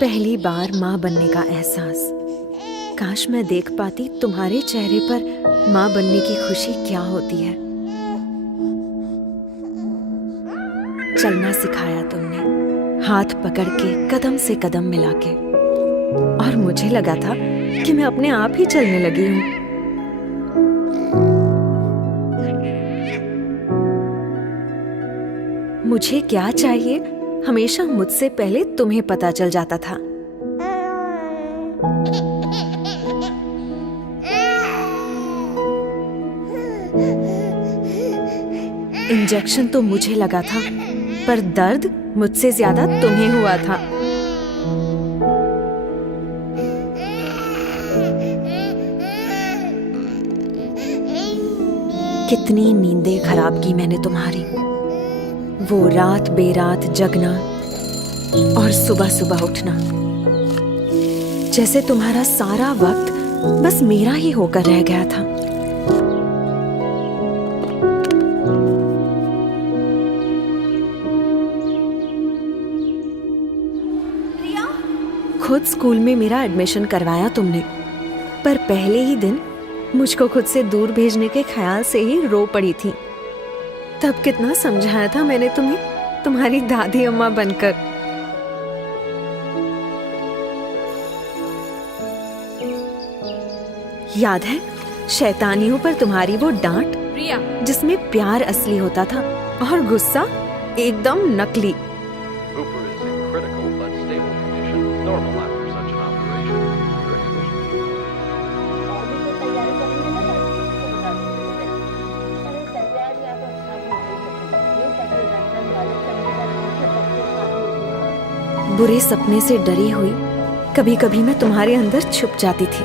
पहली बार माँ बनने का एहसास। काश मैं देख पाती तुम्हारे चेहरे पर माँ बनने की खुशी क्या होती है। चलना सिखाया तुमने, हाथ पकड़ के कदम से कदम मिला के, और मुझे लगा था कि मैं अपने आप ही चलने लगी हूँ। मुझे क्या चाहिए हमेशा मुझसे पहले तुम्हें पता चल जाता था। इंजेक्शन तो मुझे लगा था, पर दर्द मुझसे ज्यादा तुम्हें हुआ था। कितनी नींदें खराब की मैंने तुम्हारी, वो रात बेरात जगना और सुबह सुबह उठना, जैसे तुम्हारा सारा वक्त बस मेरा ही होकर रह गया था। खुद स्कूल में मेरा एडमिशन करवाया तुमने, पर पहले ही दिन मुझको खुद से दूर भेजने के ख्याल से ही रो पड़ी थी। तब कितना समझाया था मैंने तुम्हें, तुम्हारी दादी अम्मा बनकर। याद है शैतानियों पर तुम्हारी वो डांट, जिसमें प्यार असली होता था और गुस्सा एकदम नकली। बुरे सपने से डरी हुई कभी कभी मैं तुम्हारे अंदर छुप जाती थी,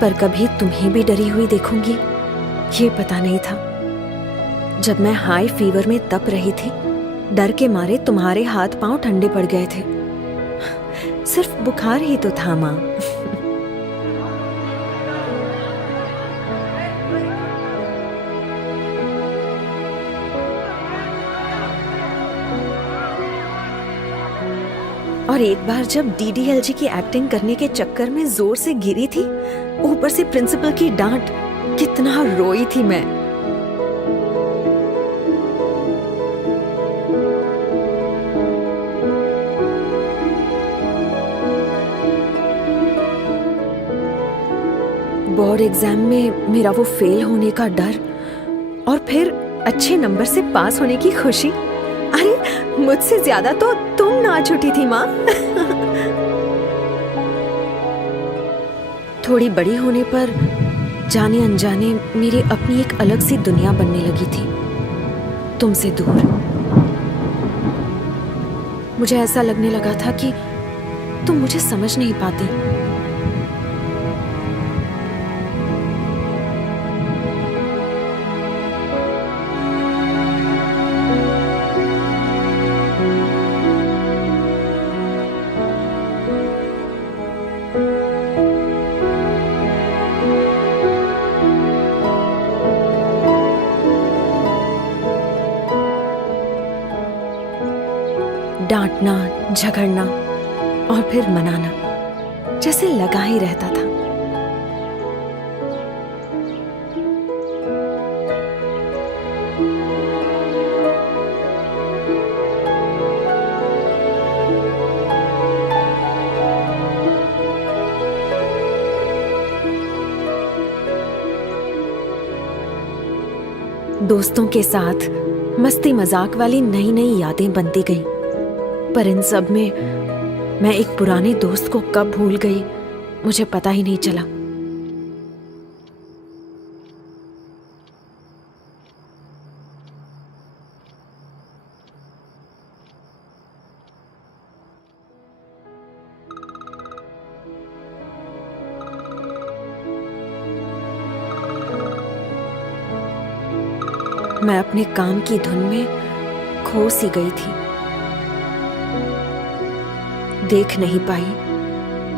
पर कभी तुम्हें भी डरी हुई देखूंगी ये पता नहीं था। जब मैं हाई फीवर में तप रही थी, डर के मारे तुम्हारे हाथ पांव ठंडे पड़ गए थे। सिर्फ बुखार ही तो था माँ। और एक बार जब डीडीएलजी की एक्टिंग करने के चक्कर में जोर से गिरी थी, ऊपर से प्रिंसिपल की डांट, कितना रोई थी मैं। बोर्ड एग्जाम में मेरा वो फेल होने का डर, और फिर अच्छे नंबर से पास होने की खुशी। अरे मुझसे ज्यादा तो तुम नाच उठी थी माँ। थोड़ी बड़ी होने पर जाने अनजाने मेरी अपनी एक अलग सी दुनिया बनने लगी थी, तुमसे दूर। मुझे ऐसा लगने लगा था कि तुम मुझे समझ नहीं पाती। डांटना, झगड़ना और फिर मनाना, जैसे लगा ही रहता था। दोस्तों के साथ मस्ती मजाक वाली नई नई यादें बनती गईं, पर इन सब में मैं एक पुराने दोस्त को कब भूल गई मुझे पता ही नहीं चला। मैं अपने काम की धुन में खो सी गई थी। देख नहीं पाई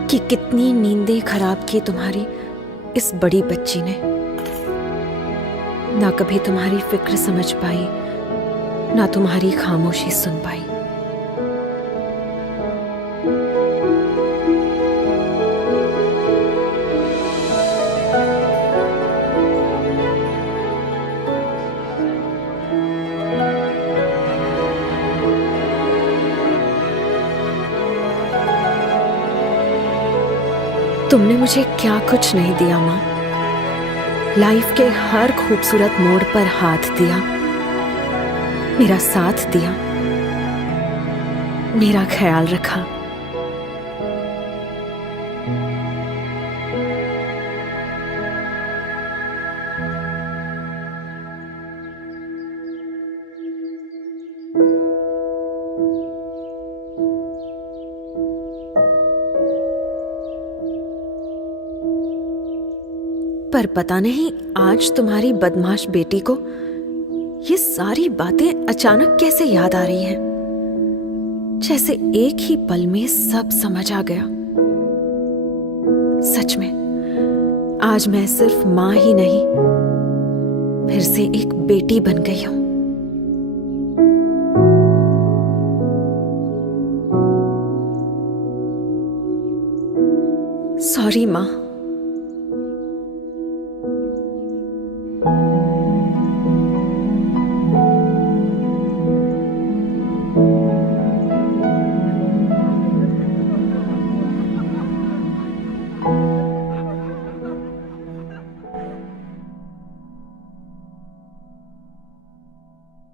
कि कितनी नींदें खराब की तुम्हारी इस बड़ी बच्ची ने। ना कभी तुम्हारी फिक्र समझ पाई, ना तुम्हारी खामोशी सुन पाई। तुमने मुझे क्या कुछ नहीं दिया माँ। लाइफ के हर खूबसूरत मोड़ पर हाथ दिया, मेरा साथ दिया, मेरा ख्याल रखा। पर पता नहीं आज तुम्हारी बदमाश बेटी को ये सारी बातें अचानक कैसे याद आ रही हैं, जैसे एक ही पल में सब समझ आ गया। सच में आज मैं सिर्फ मां ही नहीं, फिर से एक बेटी बन गई हूं। सॉरी मां।